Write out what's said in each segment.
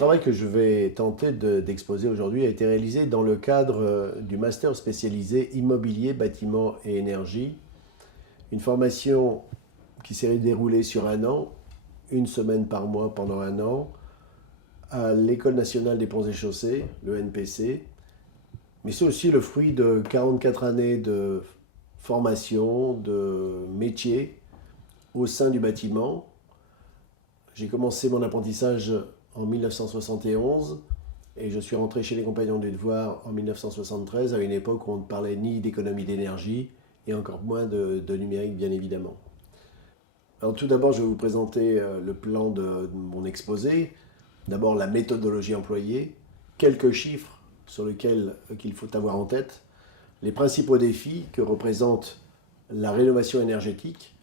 travail que je vais tenter d'exposer aujourd'hui a été réalisé dans le cadre du master spécialisé immobilier, bâtiment et énergie, une formation qui s'est déroulée sur un an, une semaine par mois pendant un an, à l'École nationale des ponts et chaussées, le NPC. Mais c'est aussi le fruit de 44 années de formation, de métier au sein du bâtiment. J'ai commencé mon apprentissage en 1971 et je suis rentré chez les Compagnons du Devoir en 1973, à une époque où on ne parlait ni d'économie d'énergie et encore moins de numérique, bien évidemment. Alors tout d'abord, je vais vous présenter le plan de mon exposé. D'abord, la méthodologie employée, quelques chiffres sur lesquels qu'il faut avoir en tête, les principaux défis que représente la rénovation énergétique,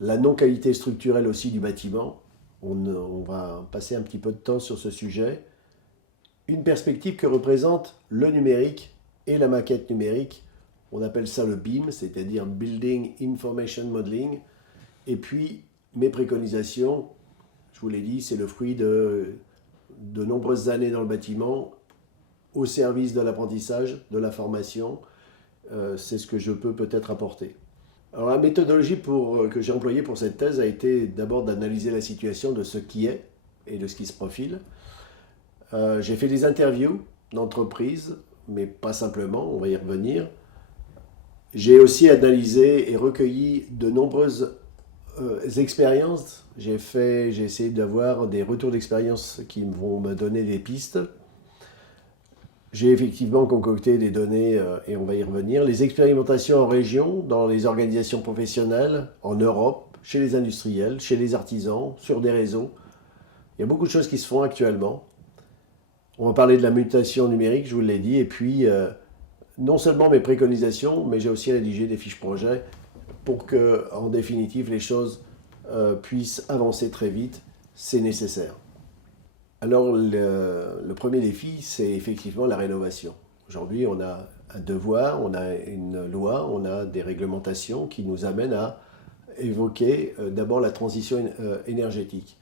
la non-qualité structurelle aussi du bâtiment. On va passer un petit peu de temps sur ce sujet. Une perspective que représente le numérique et la maquette numérique. On appelle ça le BIM, c'est-à-dire Building Information Modeling. Et puis, mes préconisations, je vous l'ai dit, c'est le fruit de nombreuses années dans le bâtiment, au service de l'apprentissage, de la formation. C'est ce que je peux peut-être apporter. Alors la méthodologie que j'ai employée pour cette thèse a été d'abord d'analyser la situation de ce qui est et de ce qui se profile. J'ai fait des interviews d'entreprises, mais pas simplement, on va y revenir. J'ai aussi analysé et recueilli de nombreuses expériences. J'ai essayé d'avoir des retours d'expérience qui vont me donner des pistes. J'ai effectivement concocté des données, et on va y revenir, les expérimentations en région, dans les organisations professionnelles, en Europe, chez les industriels, chez les artisans, sur des réseaux. Il y a beaucoup de choses qui se font actuellement. On va parler de la mutation numérique, je vous l'ai dit, et puis non seulement mes préconisations, mais j'ai aussi rédigé des fiches projets pour que, en définitive, les choses puissent avancer très vite. C'est nécessaire. Alors, le premier défi, c'est effectivement la rénovation. Aujourd'hui, on a un devoir, on a une loi, on a des réglementations qui nous amènent à évoquer d'abord la transition énergétique.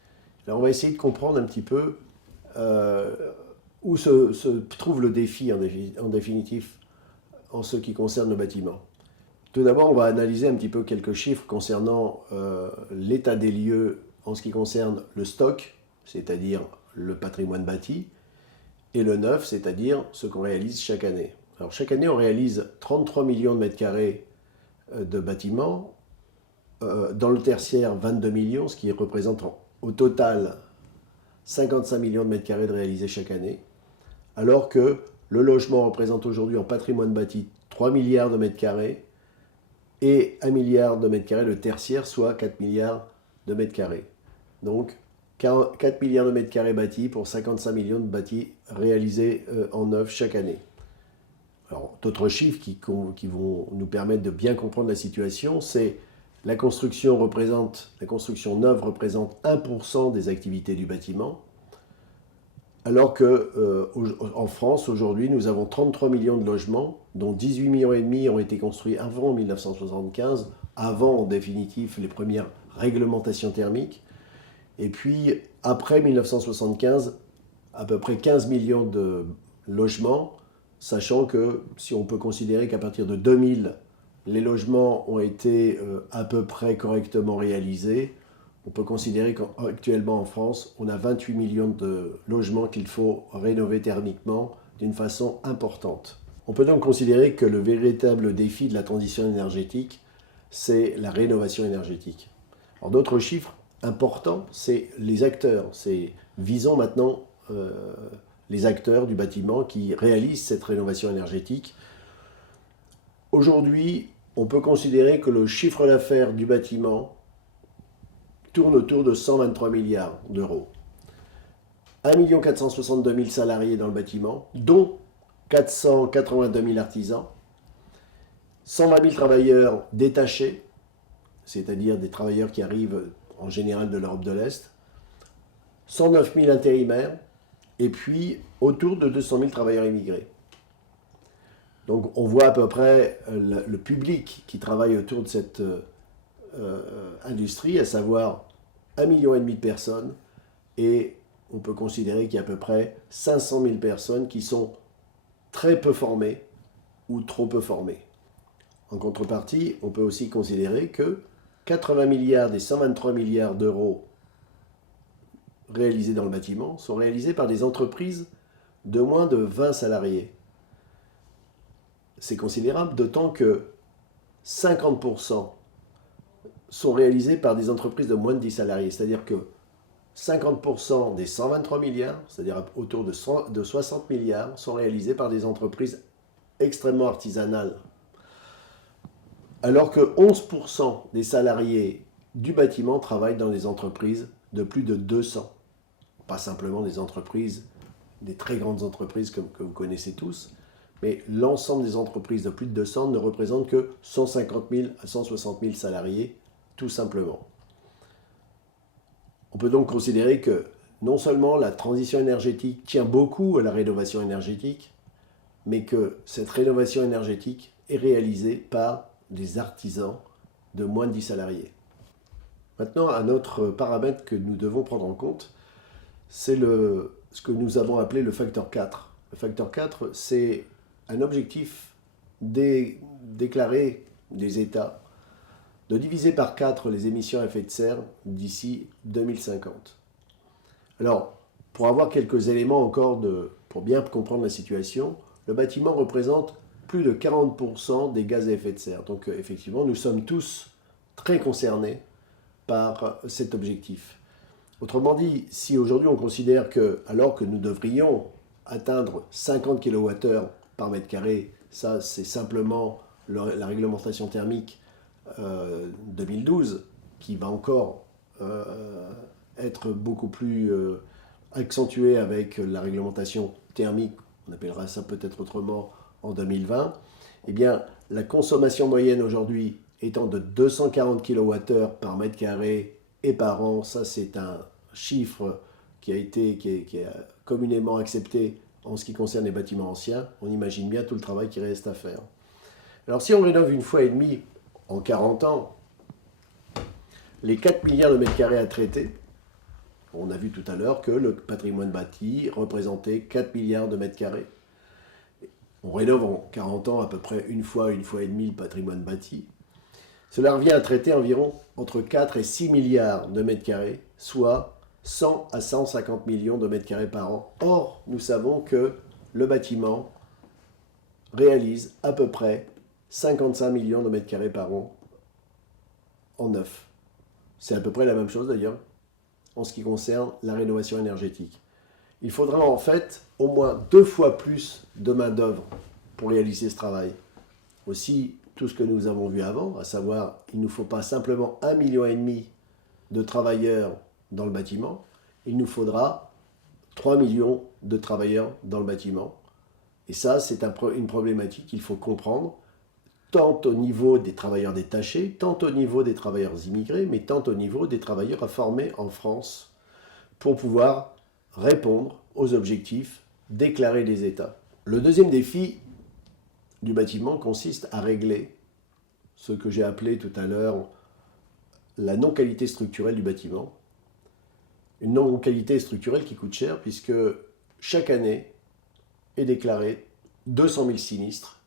Alors, on va essayer de comprendre un petit peu où se trouve le défi en définitif en ce qui concerne le bâtiment. Tout d'abord, on va analyser un petit peu quelques chiffres concernant l'état des lieux en ce qui concerne le stock, c'est-à-dire le patrimoine bâti, et le neuf, c'est-à-dire ce qu'on réalise chaque année. Alors chaque année, on réalise 33 millions de mètres carrés de bâtiments, dans le tertiaire 22 millions, ce qui représente au total 55 millions de mètres carrés de réalisés chaque année, alors que le logement représente aujourd'hui en patrimoine bâti 3 milliards de mètres carrés et 1 milliard de mètres carrés le tertiaire, soit 4 milliards de mètres carrés. Donc 4 milliards de mètres carrés bâtis pour 55 millions de bâtis réalisés en neuf chaque année. Alors, d'autres chiffres qui vont nous permettre de bien comprendre la situation, c'est la construction neuve représente 1% des activités du bâtiment, alors qu'en France, aujourd'hui, nous avons 33 millions de logements, dont 18 millions et demi ont été construits avant 1975, avant en définitive les premières réglementations thermiques. Et puis, après 1975, à peu près 15 millions de logements, sachant que si on peut considérer qu'à partir de 2000, les logements ont été à peu près correctement réalisés, on peut considérer qu'actuellement en France, on a 28 millions de logements qu'il faut rénover thermiquement d'une façon importante. On peut donc considérer que le véritable défi de la transition énergétique, c'est la rénovation énergétique. Alors d'autres chiffres important, c'est les acteurs. Visons maintenant les acteurs du bâtiment qui réalisent cette rénovation énergétique. Aujourd'hui, on peut considérer que le chiffre d'affaires du bâtiment tourne autour de 123 milliards d'euros. 1 462 000 salariés dans le bâtiment, dont 482 000 artisans, 120 000 travailleurs détachés, c'est-à-dire des travailleurs qui arrivent en général de l'Europe de l'Est, 109 000 intérimaires, et puis autour de 200 000 travailleurs immigrés. Donc on voit à peu près le public qui travaille autour de cette industrie, à savoir 1,5 million de personnes, et on peut considérer qu'il y a à peu près 500 000 personnes qui sont très peu formées ou trop peu formées. En contrepartie, on peut aussi considérer que 80 milliards des 123 milliards d'euros réalisés dans le bâtiment sont réalisés par des entreprises de moins de 20 salariés. C'est considérable, d'autant que 50% sont réalisés par des entreprises de moins de 10 salariés. C'est-à-dire que 50% des 123 milliards, c'est-à-dire autour de 60 milliards, sont réalisés par des entreprises extrêmement artisanales. Alors que 11% des salariés du bâtiment travaillent dans des entreprises de plus de 200. Pas simplement des entreprises, des très grandes entreprises que vous connaissez tous, mais l'ensemble des entreprises de plus de 200 ne représentent que 150 000 à 160 000 salariés, tout simplement. On peut donc considérer que non seulement la transition énergétique tient beaucoup à la rénovation énergétique, mais que cette rénovation énergétique est réalisée par des artisans de moins de 10 salariés. Maintenant, un autre paramètre que nous devons prendre en compte, c'est ce que nous avons appelé le facteur 4. Le facteur 4, c'est un objectif déclaré des États de diviser par 4 les émissions à effet de serre d'ici 2050. Alors, pour avoir quelques éléments encore pour bien comprendre la situation, le bâtiment représente plus de 40% des gaz à effet de serre. Donc effectivement, nous sommes tous très concernés par cet objectif. Autrement dit, si aujourd'hui on considère que, alors que nous devrions atteindre 50 kWh par mètre carré, ça c'est simplement la réglementation thermique 2012, qui va encore être beaucoup plus accentuée avec la réglementation thermique, on appellera ça peut-être autrement, en 2020, eh bien, la consommation moyenne aujourd'hui étant de 240 kWh par mètre carré et par an, ça c'est un chiffre qui est communément accepté en ce qui concerne les bâtiments anciens. On imagine bien tout le travail qui reste à faire. Alors si on rénove une fois et demie en 40 ans, les 4 milliards de mètres carrés à traiter, on a vu tout à l'heure que le patrimoine bâti représentait 4 milliards de mètres carrés. On rénove en 40 ans à peu près une fois et demie le patrimoine bâti. Cela revient à traiter environ entre 4 et 6 milliards de mètres carrés, soit 100 à 150 millions de mètres carrés par an. Or, nous savons que le bâtiment réalise à peu près 55 millions de mètres carrés par an en neuf. C'est à peu près la même chose d'ailleurs en ce qui concerne la rénovation énergétique. Il faudra en fait au moins 2 fois plus de main-d'œuvre pour réaliser ce travail. Aussi, tout ce que nous avons vu avant, à savoir, il ne nous faut pas simplement 1,5 million de travailleurs dans le bâtiment, il nous faudra 3 millions de travailleurs dans le bâtiment. Et ça, c'est une problématique qu'il faut comprendre, tant au niveau des travailleurs détachés, tant au niveau des travailleurs immigrés, mais tant au niveau des travailleurs à former en France, pour pouvoir répondre aux objectifs déclarés des États. Le deuxième défi du bâtiment consiste à régler ce que j'ai appelé tout à l'heure la non-qualité structurelle du bâtiment. Une non-qualité structurelle qui coûte cher puisque chaque année est déclaré 200 000 sinistres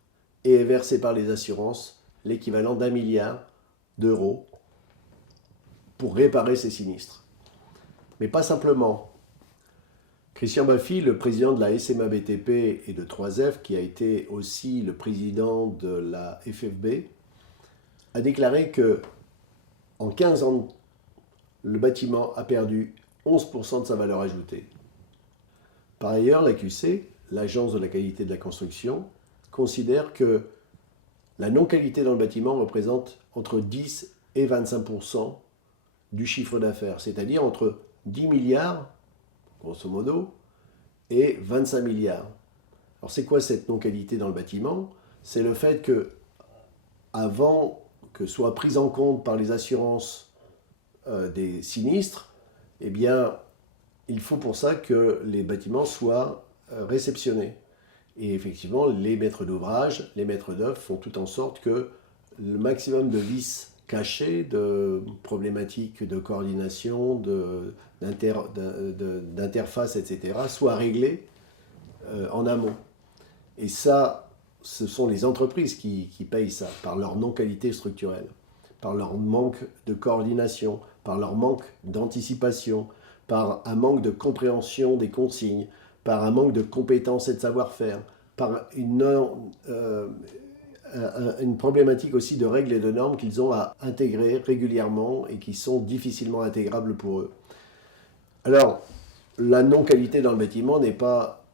et est versé par les assurances l'équivalent d'1 milliard d'euros pour réparer ces sinistres. Mais pas simplement. Christian Baffy, le président de la SMA BTP et de 3F, qui a été aussi le président de la FFB, a déclaré que en 15 ans, le bâtiment a perdu 11% de sa valeur ajoutée. Par ailleurs, l'AQC, l'Agence de la qualité de la construction, considère que la non-qualité dans le bâtiment représente entre 10 et 25% du chiffre d'affaires, c'est-à-dire entre 10 milliards, grosso modo, et 25 milliards. Alors c'est quoi cette non-qualité dans le bâtiment? C'est le fait que, avant que soient prises en compte par les assurances des sinistres, eh bien, il faut pour ça que les bâtiments soient réceptionnés. Et effectivement, les maîtres d'ouvrage, les maîtres d'œuvre font tout en sorte que le maximum de vis cachées, de problématiques de coordination, d'interface, etc., soient réglées en amont. Et ça, ce sont les entreprises qui payent ça, par leur non-qualité structurelle, par leur manque de coordination, par leur manque d'anticipation, par un manque de compréhension des consignes, par un manque de compétences et de savoir-faire, par une problématique aussi de règles et de normes qu'ils ont à intégrer régulièrement et qui sont difficilement intégrables pour eux. Alors, la non-qualité dans le bâtiment n'est pas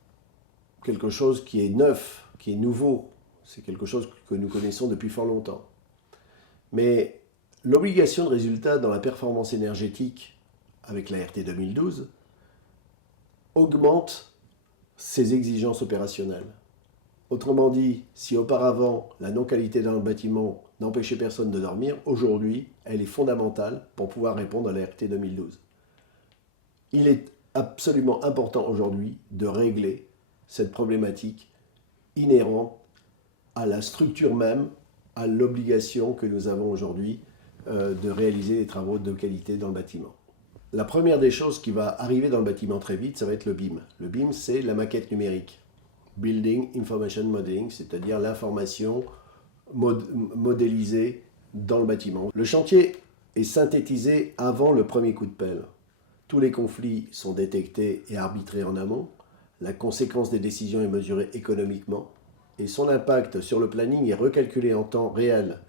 quelque chose qui est neuf, qui est nouveau. C'est quelque chose que nous connaissons depuis fort longtemps. Mais l'obligation de résultat dans la performance énergétique avec la RT 2012 augmente ces exigences opérationnelles. Autrement dit, si auparavant la non-qualité dans le bâtiment n'empêchait personne de dormir, aujourd'hui elle est fondamentale pour pouvoir répondre à la RT 2012. Il est absolument important aujourd'hui de régler cette problématique inhérente à la structure même, à l'obligation que nous avons aujourd'hui de réaliser des travaux de qualité dans le bâtiment. La première des choses qui va arriver dans le bâtiment très vite, ça va être le BIM. Le BIM, c'est la maquette numérique. Building Information Modeling, c'est-à-dire l'information modélisée dans le bâtiment. Le chantier est synthétisé avant le premier coup de pelle. Tous les conflits sont détectés et arbitrés en amont. La conséquence des décisions est mesurée économiquement. Et son impact sur le planning est recalculé en temps réel.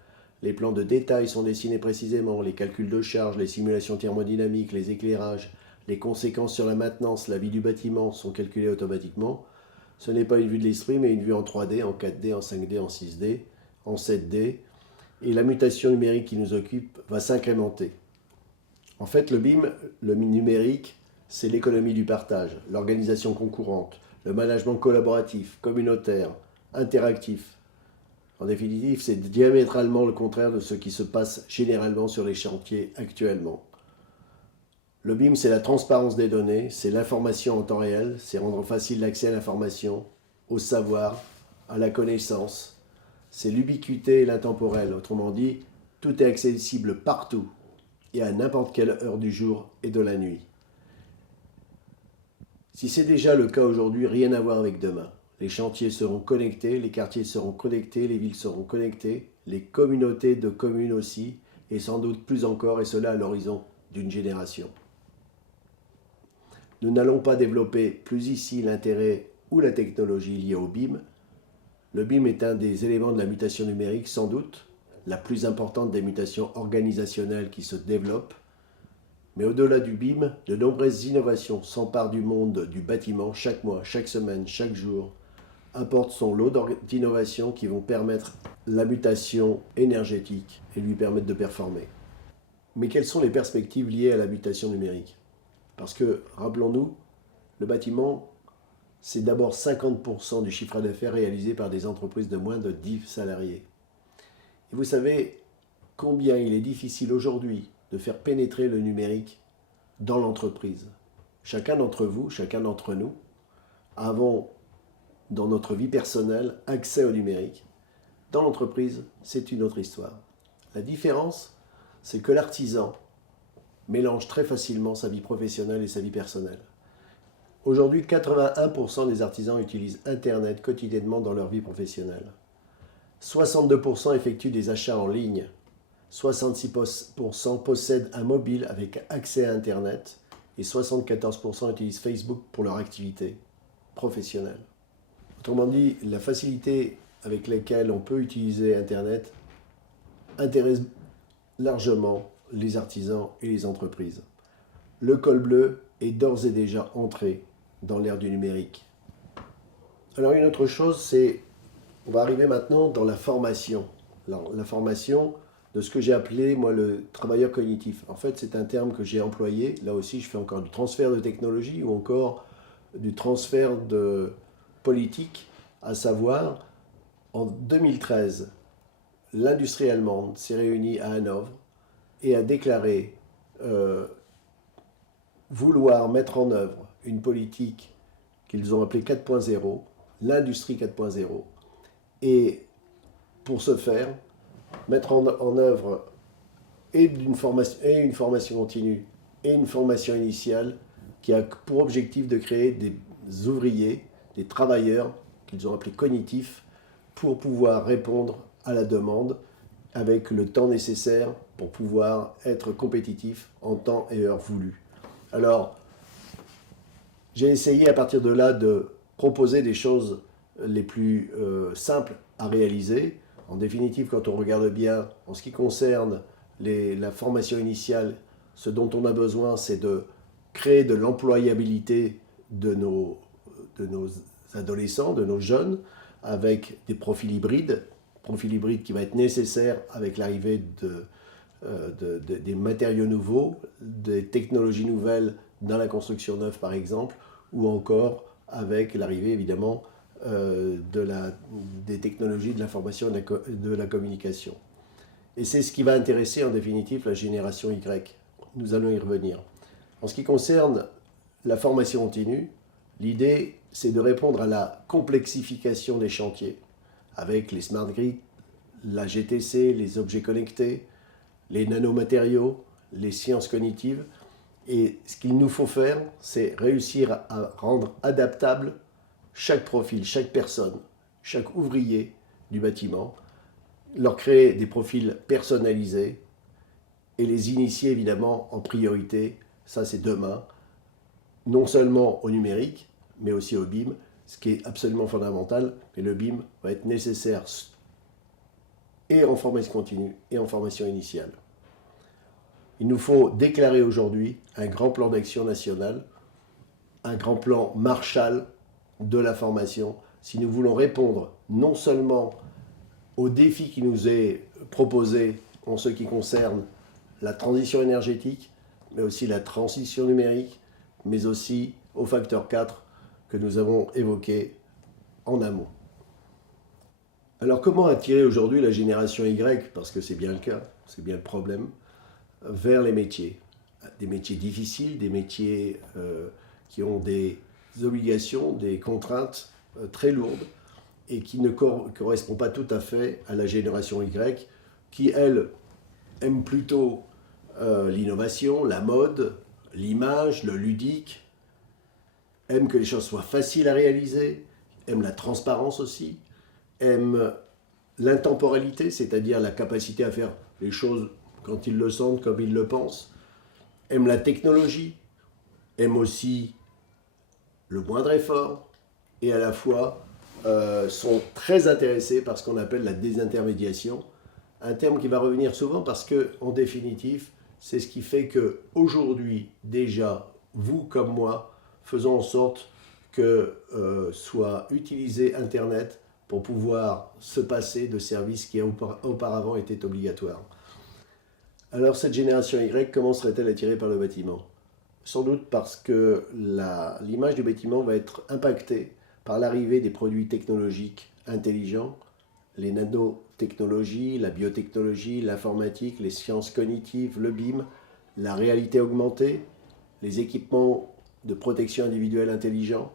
Les plans de détail sont dessinés précisément, les calculs de charges, les simulations thermodynamiques, les éclairages, les conséquences sur la maintenance, la vie du bâtiment sont calculés automatiquement. Ce n'est pas une vue de l'esprit, mais une vue en 3D, en 4D, en 5D, en 6D, en 7D. Et la mutation numérique qui nous occupe va s'incrémenter. En fait, le BIM, le numérique, c'est l'économie du partage, l'organisation concourante, le management collaboratif, communautaire, interactif. En définitive, c'est diamétralement le contraire de ce qui se passe généralement sur les chantiers actuellement. Le BIM, c'est la transparence des données, c'est l'information en temps réel, c'est rendre facile l'accès à l'information, au savoir, à la connaissance. C'est l'ubiquité et l'intemporel. Autrement dit, tout est accessible partout et à n'importe quelle heure du jour et de la nuit. Si c'est déjà le cas aujourd'hui, rien à voir avec demain. Les chantiers seront connectés, les quartiers seront connectés, les villes seront connectées, les communautés de communes aussi, et sans doute plus encore, et cela à l'horizon d'une génération. Nous n'allons pas développer plus ici l'intérêt ou la technologie liée au BIM. Le BIM est un des éléments de la mutation numérique, sans doute, la plus importante des mutations organisationnelles qui se développent. Mais au-delà du BIM, de nombreuses innovations s'emparent du monde du bâtiment chaque mois, chaque semaine, chaque jour, apporte son lot d'innovations qui vont permettre la mutation énergétique et lui permettre de performer. Mais quelles sont les perspectives liées à la mutation numérique? Parce que, rappelons-nous, le bâtiment, c'est d'abord 50% du chiffre d'affaires réalisé par des entreprises de moins de 10 salariés. Et vous savez combien il est difficile aujourd'hui de faire pénétrer le numérique dans l'entreprise. Chacun d'entre vous, chacun d'entre nous, avons dans notre vie personnelle accès au numérique. Dans l'entreprise, c'est une autre histoire. La différence, c'est que l'artisan mélange très facilement sa vie professionnelle et sa vie personnelle. Aujourd'hui, 81% des artisans utilisent Internet quotidiennement dans leur vie professionnelle. 62% effectuent des achats en ligne. 66% possèdent un mobile avec accès à Internet. Et 74% utilisent Facebook pour leur activité professionnelle. Autrement dit, la facilité avec laquelle on peut utiliser Internet intéresse largement les artisans et les entreprises. Le col bleu est d'ores et déjà entré dans l'ère du numérique. Alors une autre chose, c'est, on va arriver maintenant dans la formation. Alors, la formation de ce que j'ai appelé, moi, le travailleur cognitif. En fait, c'est un terme que j'ai employé. Là aussi, je fais encore du transfert de technologie ou encore du transfert de politique, à savoir, en 2013, l'industrie allemande s'est réunie à Hanovre et a déclaré vouloir mettre en œuvre une politique qu'ils ont appelée 4.0, l'industrie 4.0, et pour ce faire, mettre en œuvre et une formation continue et une formation initiale qui a pour objectif de créer des ouvriers, des travailleurs, qu'ils ont appelés cognitifs, pour pouvoir répondre à la demande avec le temps nécessaire pour pouvoir être compétitif en temps et heure voulu. Alors, j'ai essayé à partir de là de proposer des choses les plus simples à réaliser. En définitive, quand on regarde bien, en ce qui concerne la formation initiale, ce dont on a besoin, c'est de créer de l'employabilité de nos adolescents, de nos jeunes, avec des profils hybrides qui va être nécessaire avec l'arrivée des matériaux nouveaux, des technologies nouvelles dans la construction neuve par exemple, ou encore avec l'arrivée évidemment des technologies de l'information et de la communication. Et c'est ce qui va intéresser en définitive la génération Y. Nous allons y revenir. En ce qui concerne la formation continue, l'idée c'est de répondre à la complexification des chantiers avec les smart grids, la GTC, les objets connectés, les nanomatériaux, les sciences cognitives. Et ce qu'il nous faut faire, c'est réussir à rendre adaptable chaque profil, chaque personne, chaque ouvrier du bâtiment, leur créer des profils personnalisés et les initier évidemment en priorité, ça c'est demain, non seulement au numérique, mais aussi au BIM, ce qui est absolument fondamental, mais le BIM va être nécessaire et en formation continue et en formation initiale. Il nous faut déclarer aujourd'hui un grand plan d'action national, un grand plan Marshall de la formation, si nous voulons répondre non seulement au défi qui nous est proposé en ce qui concerne la transition énergétique, mais aussi la transition numérique, mais aussi au facteur 4 que nous avons évoqué en amont. Alors comment attirer aujourd'hui la génération Y, parce que c'est bien le cas, c'est bien le problème, vers les métiers. Des métiers difficiles, des métiers qui ont des obligations, des contraintes très lourdes et qui ne correspondent pas tout à fait à la génération Y, qui, elle, aime plutôt l'innovation, la mode, l'image, le ludique, aime que les choses soient faciles à réaliser, aime la transparence aussi, aime l'intemporalité, c'est-à-dire la capacité à faire les choses quand ils le sentent, comme ils le pensent, aime la technologie, aime aussi le moindre effort, et à la fois sont très intéressés par ce qu'on appelle la désintermédiation, un terme qui va revenir souvent parce que, en définitive, c'est ce qui fait que aujourd'hui déjà, vous comme moi, faisons en sorte que soit utilisé Internet pour pouvoir se passer de services qui auparavant étaient obligatoires. Alors cette génération Y, comment serait-elle attirée par le bâtiment? Sans doute parce que l'image du bâtiment va être impactée par l'arrivée des produits technologiques intelligents, les nanotechnologies, la biotechnologie, l'informatique, les sciences cognitives, le BIM, la réalité augmentée, les équipements de protection individuelle intelligents,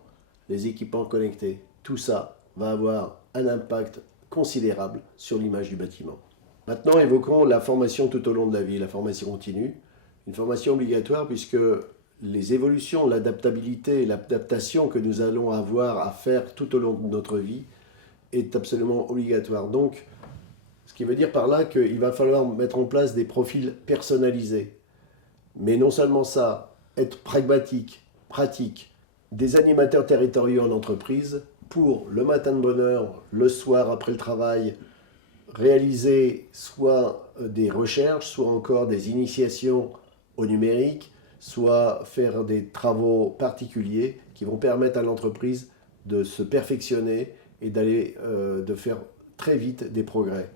les équipements connectés. Tout ça va avoir un impact considérable sur l'image du bâtiment. Maintenant, évoquons la formation tout au long de la vie, la formation continue. Une formation obligatoire puisque les évolutions, l'adaptabilité et l'adaptation que nous allons avoir à faire tout au long de notre vie est absolument obligatoire. Donc, ce qui veut dire par là qu'il va falloir mettre en place des profils personnalisés. Mais non seulement ça, être pragmatique, pratique, des animateurs territoriaux en entreprise pour le matin de bonne heure, le soir après le travail, réaliser soit des recherches, soit encore des initiations au numérique, soit faire des travaux particuliers qui vont permettre à l'entreprise de se perfectionner et de faire très vite des progrès.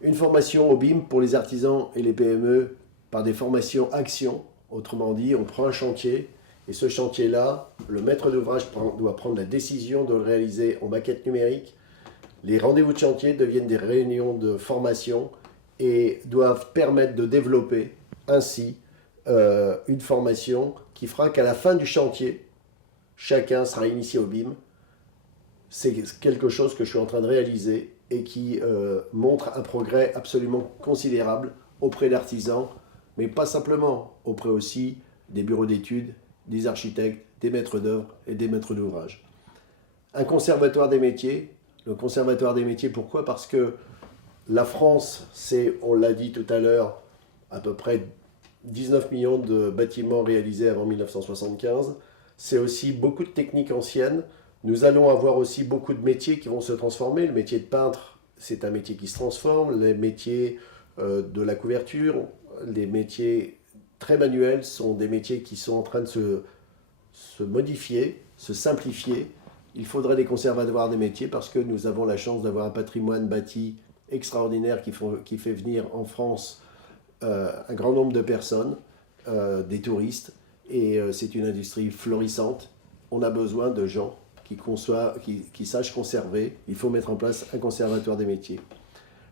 Une formation au BIM pour les artisans et les PME par des formations actions, autrement dit, on prend un chantier et ce chantier-là, le maître d'ouvrage doit prendre la décision de le réaliser en maquette numérique. Les rendez-vous de chantier deviennent des réunions de formation et doivent permettre de développer ainsi une formation qui fera qu'à la fin du chantier, chacun sera initié au BIM. C'est quelque chose que je suis en train de réaliser et qui montre un progrès absolument considérable auprès d'artisans, mais pas simplement, auprès aussi des bureaux d'études, des architectes, des maîtres d'œuvre et des maîtres d'ouvrage. Un conservatoire des métiers. Le conservatoire des métiers, pourquoi? Parce que la France, c'est, on l'a dit tout à l'heure, à peu près 19 millions de bâtiments réalisés avant 1975. C'est aussi beaucoup de techniques anciennes. Nous allons avoir aussi beaucoup de métiers qui vont se transformer. Le métier de peintre, c'est un métier qui se transforme. Les métiers de la couverture, les métiers très manuels sont des métiers qui sont en train de se modifier, se simplifier. Il faudrait des conservatoires des métiers parce que nous avons la chance d'avoir un patrimoine bâti extraordinaire qui fait venir en France un grand nombre de personnes, des touristes, et c'est une industrie florissante. On a besoin de gens qui sachent conserver. Il faut mettre en place un conservatoire des métiers.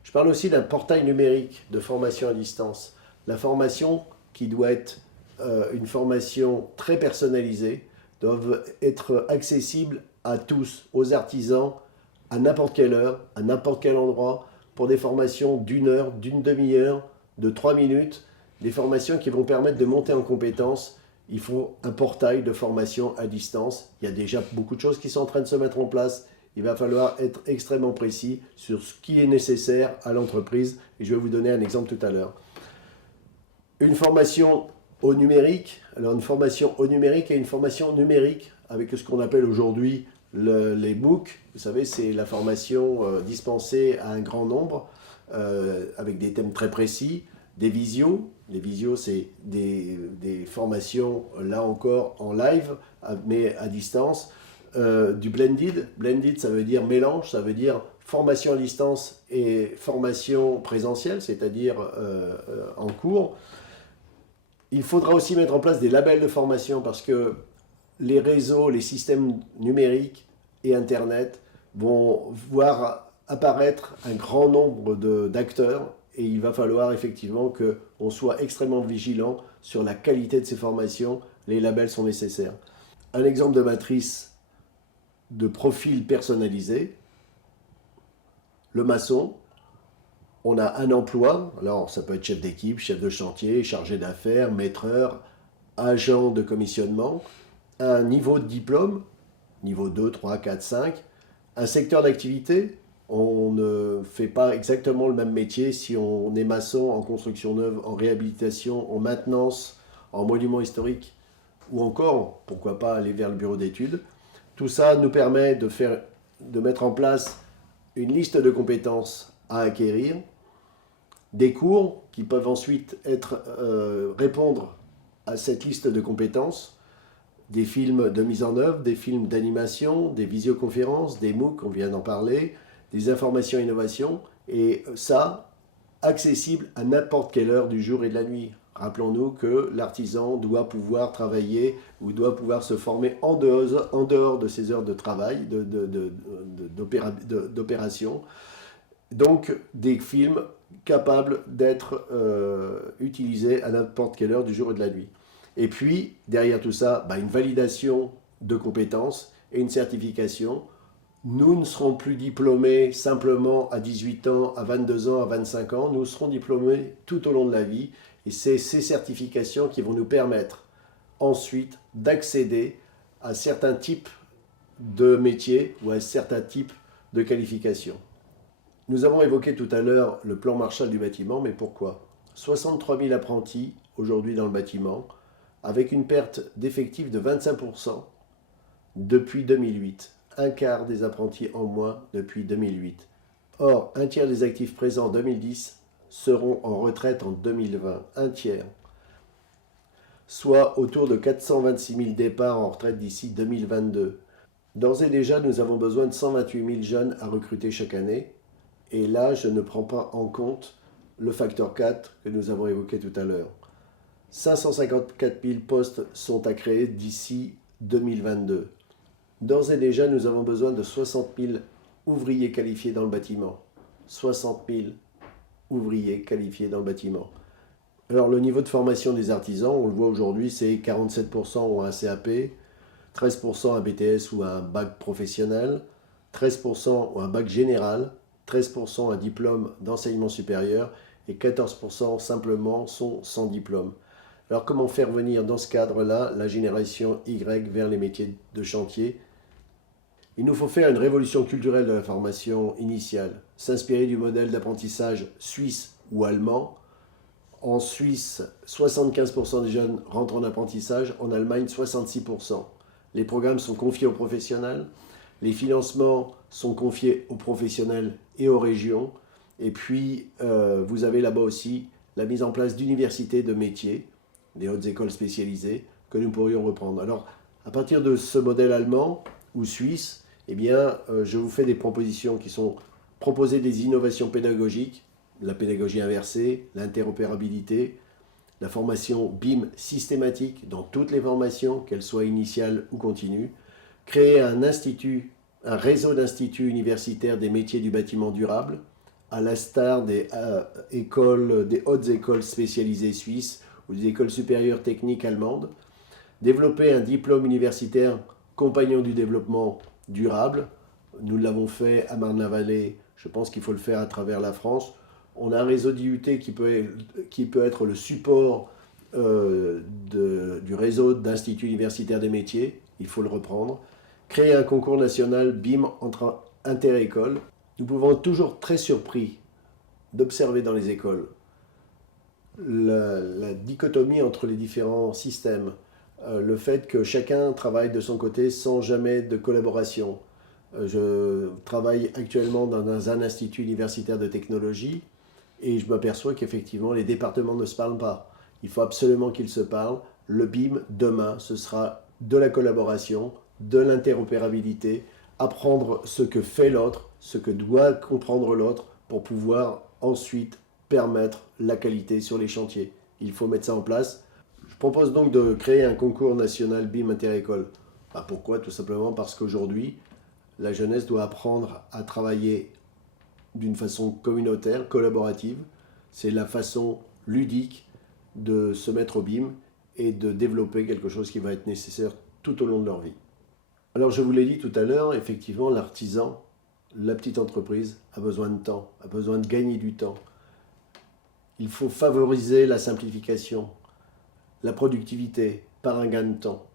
Je parle aussi d'un portail numérique de formation à distance. La formation qui doit être une formation très personnalisée doit être accessible à tous, aux artisans, à n'importe quelle heure, à n'importe quel endroit, pour des formations d'une heure, d'une demi-heure, de 3 minutes, des formations qui vont permettre de monter en compétences. Il faut un portail de formation à distance. Il y a déjà beaucoup de choses qui sont en train de se mettre en place. Il va falloir être extrêmement précis sur ce qui est nécessaire à l'entreprise. Et je vais vous donner un exemple tout à l'heure. Une formation au numérique. Alors une formation au numérique et une formation numérique avec ce qu'on appelle aujourd'hui les MOOC. Vous savez, c'est la formation dispensée à un grand nombre avec des thèmes très précis. Des visios. Les visios, c'est des formations, là encore, en live, mais à distance. Du blended. Blended, ça veut dire mélange, ça veut dire formation à distance et formation présentielle, c'est-à-dire en cours. Il faudra aussi mettre en place des labels de formation parce que les réseaux, les systèmes numériques et Internet vont voir apparaître un grand nombre d'acteurs et il va falloir effectivement qu'on soit extrêmement vigilant sur la qualité de ces formations. Les labels sont nécessaires. Un exemple de matrice de profil personnalisé, le maçon. On a un emploi, alors ça peut être chef d'équipe, chef de chantier, chargé d'affaires, maîtreur, agent de commissionnement, un niveau de diplôme, niveau 2, 3, 4, 5, un secteur d'activité. On ne fait pas exactement le même métier si on est maçon en construction neuve, en réhabilitation, en maintenance, en monument historique, ou encore, pourquoi pas, aller vers le bureau d'études. Tout ça nous permet de mettre en place une liste de compétences à acquérir, des cours qui peuvent ensuite répondre à cette liste de compétences, des films de mise en œuvre, des films d'animation, des visioconférences, des MOOC, on vient d'en parler, des informations et innovations, et ça, accessible à n'importe quelle heure du jour et de la nuit. Rappelons-nous que l'artisan doit pouvoir travailler ou doit pouvoir se former en dehors de ses heures de travail, d'opération. Donc, des films capables d'être utilisés à n'importe quelle heure du jour et de la nuit. Et puis, derrière tout ça, une validation de compétences et une certification. Nous ne serons plus diplômés simplement à 18 ans, à 22 ans, à 25 ans. Nous serons diplômés tout au long de la vie. Et c'est ces certifications qui vont nous permettre ensuite d'accéder à certains types de métiers ou à certains types de qualifications. Nous avons évoqué tout à l'heure le plan Marshall du bâtiment, mais pourquoi? 63 000 apprentis aujourd'hui dans le bâtiment, avec une perte d'effectifs de 25% depuis 2008. Un quart des apprentis en moins depuis 2008. Or, un tiers des actifs présents en 2010 seront en retraite en 2020. Un tiers. Soit autour de 426 000 départs en retraite d'ici 2022. D'ores et déjà, nous avons besoin de 128 000 jeunes à recruter chaque année. Et là, je ne prends pas en compte le facteur 4 que nous avons évoqué tout à l'heure. 554 000 postes sont à créer d'ici 2022. D'ores et déjà, nous avons besoin de 60 000 ouvriers qualifiés dans le bâtiment. 60 000 ouvriers qualifiés dans le bâtiment. Alors, le niveau de formation des artisans, on le voit aujourd'hui, c'est 47% ont un CAP, 13% un BTS ou un bac professionnel, 13% ont un bac général, 13% un diplôme d'enseignement supérieur et 14% simplement sont sans diplôme. Alors comment faire venir dans ce cadre-là la génération Y vers les métiers de chantier? Il nous faut faire une révolution culturelle de la formation initiale, s'inspirer du modèle d'apprentissage suisse ou allemand. En Suisse, 75% des jeunes rentrent en apprentissage, en Allemagne 66%. Les programmes sont confiés aux professionnels, les financements sont confiés aux professionnels et aux régions. Et puis, vous avez là-bas aussi la mise en place d'universités de métiers, des hautes écoles spécialisées, que nous pourrions reprendre. Alors, à partir de ce modèle allemand ou suisse, eh bien, je vous fais des propositions qui sont proposer des innovations pédagogiques, la pédagogie inversée, l'interopérabilité, la formation BIM systématique dans toutes les formations, qu'elles soient initiales ou continues, créer un réseau d'instituts universitaires des métiers du bâtiment durable, à l'instar des hautes écoles spécialisées suisses ou des écoles supérieures techniques allemandes, développer un diplôme universitaire compagnon du développement durable. Nous l'avons fait à Marne-la-Vallée, je pense qu'il faut le faire à travers la France. On a un réseau d'IUT qui peut être le support du réseau d'instituts universitaires des métiers, il faut le reprendre. Créer un concours national BIM entre inter-écoles. Nous pouvons être toujours très surpris d'observer dans les écoles la dichotomie entre les différents systèmes, le fait que chacun travaille de son côté sans jamais de collaboration. Je travaille actuellement dans un institut universitaire de technologie et je m'aperçois qu'effectivement les départements ne se parlent pas. Il faut absolument qu'ils se parlent. Le BIM, demain, ce sera de la collaboration, de l'interopérabilité, apprendre ce que fait l'autre, ce que doit comprendre l'autre pour pouvoir ensuite permettre la qualité sur les chantiers. Il faut mettre ça en place. Je propose donc de créer un concours national BIM inter-école. Pourquoi? Tout simplement parce qu'aujourd'hui, la jeunesse doit apprendre à travailler d'une façon communautaire, collaborative. C'est la façon ludique de se mettre au BIM et de développer quelque chose qui va être nécessaire tout au long de leur vie. Alors je vous l'ai dit tout à l'heure, effectivement l'artisan, la petite entreprise a besoin de temps, a besoin de gagner du temps. Il faut favoriser la simplification, la productivité par un gain de temps.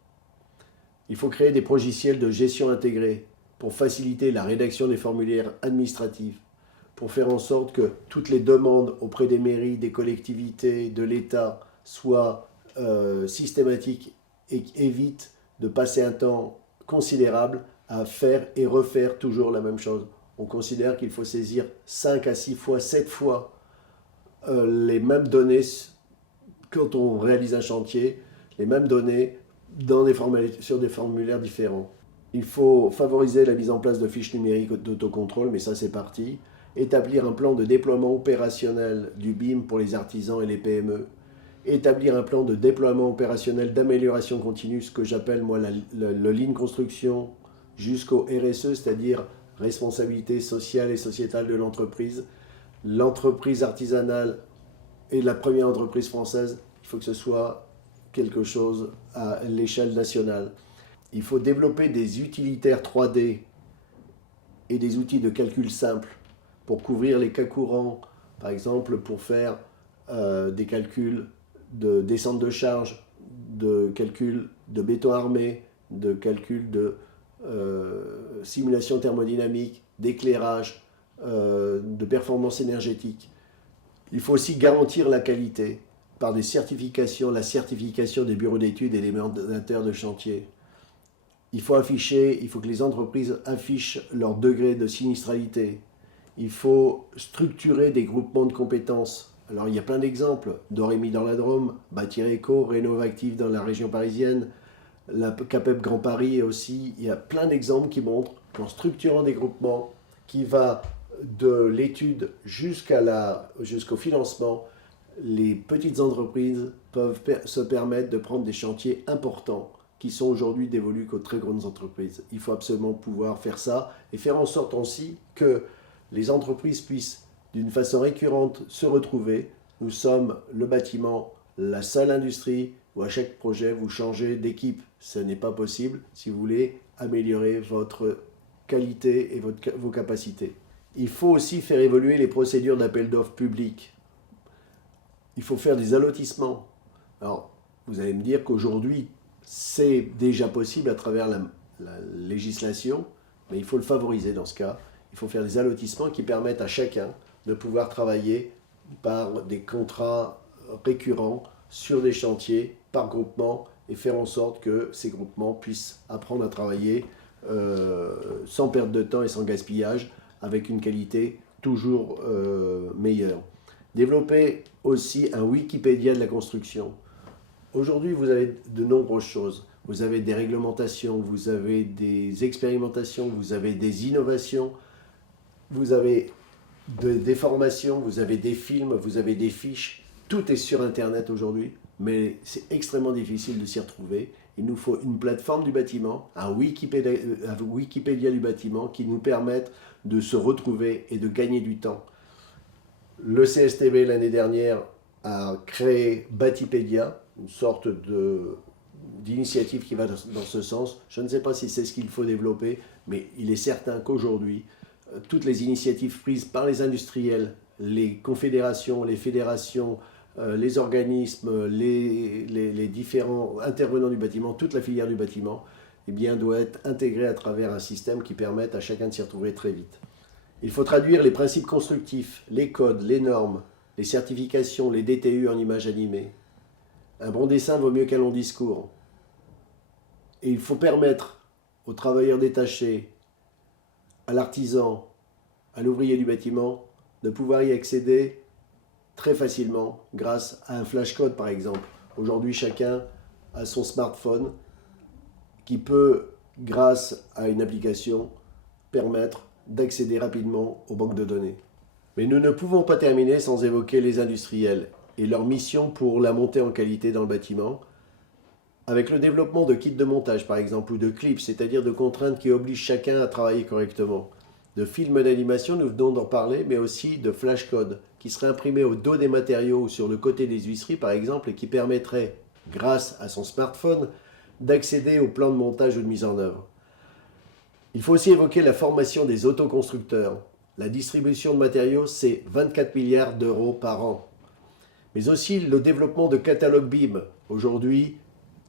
Il faut créer des logiciels de gestion intégrée pour faciliter la rédaction des formulaires administratifs, pour faire en sorte que toutes les demandes auprès des mairies, des collectivités, de l'État soient systématiques et évitent de passer un temps considérable à faire et refaire toujours la même chose. On considère qu'il faut saisir 5 à 6 fois, 7 fois les mêmes données quand on réalise un chantier, les mêmes données sur des formulaires différents. Il faut favoriser la mise en place de fiches numériques d'autocontrôle, mais ça c'est parti. Établir un plan de déploiement opérationnel du BIM pour les artisans et les PME. Établir un plan de déploiement opérationnel d'amélioration continue, ce que j'appelle moi le lean construction jusqu'au RSE, c'est-à-dire responsabilité sociale et sociétale de l'entreprise. L'entreprise artisanale est la première entreprise française, il faut que ce soit quelque chose à l'échelle nationale. Il faut développer des utilitaires 3D et des outils de calcul simples pour couvrir les cas courants, par exemple pour faire des calculs de descente de charge, de calcul de béton armé, de calcul de simulation thermodynamique, d'éclairage, de performance énergétique. Il faut aussi garantir la qualité par des certifications, la certification des bureaux d'études et des mandateurs de chantier. Il faut que les entreprises affichent leur degré de sinistralité. Il faut structurer des groupements de compétences. Alors il y a plein d'exemples. Dorémy dans la Drôme, Bâtir Éco, Rénovactif dans la région parisienne, la CAPEB Grand Paris aussi. Il y a plein d'exemples qui montrent qu'en structurant des groupements qui va de l'étude jusqu'au financement, les petites entreprises peuvent se permettre de prendre des chantiers importants qui sont aujourd'hui dévolus qu'aux très grandes entreprises. Il faut absolument pouvoir faire ça et faire en sorte aussi que les entreprises puissent d'une façon récurrente se retrouver. Nous sommes le bâtiment, la seule industrie où à chaque projet vous changez d'équipe. Ce n'est pas possible si vous voulez améliorer votre qualité et vos capacités. Il faut aussi faire évoluer les procédures d'appel d'offres publics. il faut faire des allotissements. Alors, vous allez me dire qu'aujourd'hui, c'est déjà possible à travers la législation, mais il faut le favoriser dans ce cas. Il faut faire des allotissements qui permettent à chacun de pouvoir travailler par des contrats récurrents sur des chantiers par groupement et faire en sorte que ces groupements puissent apprendre à travailler sans perte de temps et sans gaspillage, avec une qualité toujours meilleure. Développer aussi un Wikipédia de la construction. Aujourd'hui, vous avez de nombreuses choses. Vous avez des réglementations, vous avez des expérimentations, vous avez des innovations, vous avez des formations, vous avez des films, vous avez des fiches. Tout est sur Internet aujourd'hui, mais c'est extrêmement difficile de s'y retrouver. Il nous faut une plateforme du bâtiment, un Wikipédia du bâtiment qui nous permette de se retrouver et de gagner du temps. Le CSTB l'année dernière a créé Bâtipédia, une sorte d'initiative qui va dans ce sens. Je ne sais pas si c'est ce qu'il faut développer, mais il est certain qu'aujourd'hui, toutes les initiatives prises par les industriels, les confédérations, les fédérations, les organismes, les différents intervenants du bâtiment, toute la filière du bâtiment, eh bien, doit être intégrée à travers un système qui permette à chacun de s'y retrouver très vite. Il faut traduire les principes constructifs, les codes, les normes, les certifications, les DTU en images animées. Un bon dessin vaut mieux qu'un long discours. Et il faut permettre aux travailleurs détachés, à l'artisan, à l'ouvrier du bâtiment, de pouvoir y accéder très facilement grâce à un flashcode par exemple. Aujourd'hui, chacun a son smartphone qui peut, grâce à une application, permettre d'accéder rapidement aux banques de données. Mais nous ne pouvons pas terminer sans évoquer les industriels et leur mission pour la montée en qualité dans le bâtiment, avec le développement de kits de montage par exemple, ou de clips, c'est-à-dire de contraintes qui obligent chacun à travailler correctement. De films d'animation, nous venons d'en parler, mais aussi de flashcodes qui seraient imprimés au dos des matériaux ou sur le côté des huisseries par exemple, et qui permettraient, grâce à son smartphone, d'accéder au plan de montage ou de mise en œuvre. Il faut aussi évoquer la formation des autoconstructeurs. La distribution de matériaux, c'est 24 milliards d'euros par an. Mais aussi le développement de catalogues BIM. Aujourd'hui,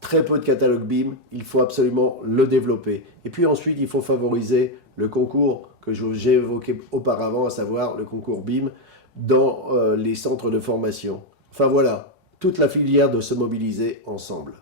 très peu de catalogues BIM, il faut absolument le développer. Et puis ensuite, il faut favoriser le concours que j'ai évoqué auparavant, à savoir le concours BIM dans les centres de formation. Enfin voilà, toute la filière doit se mobiliser ensemble.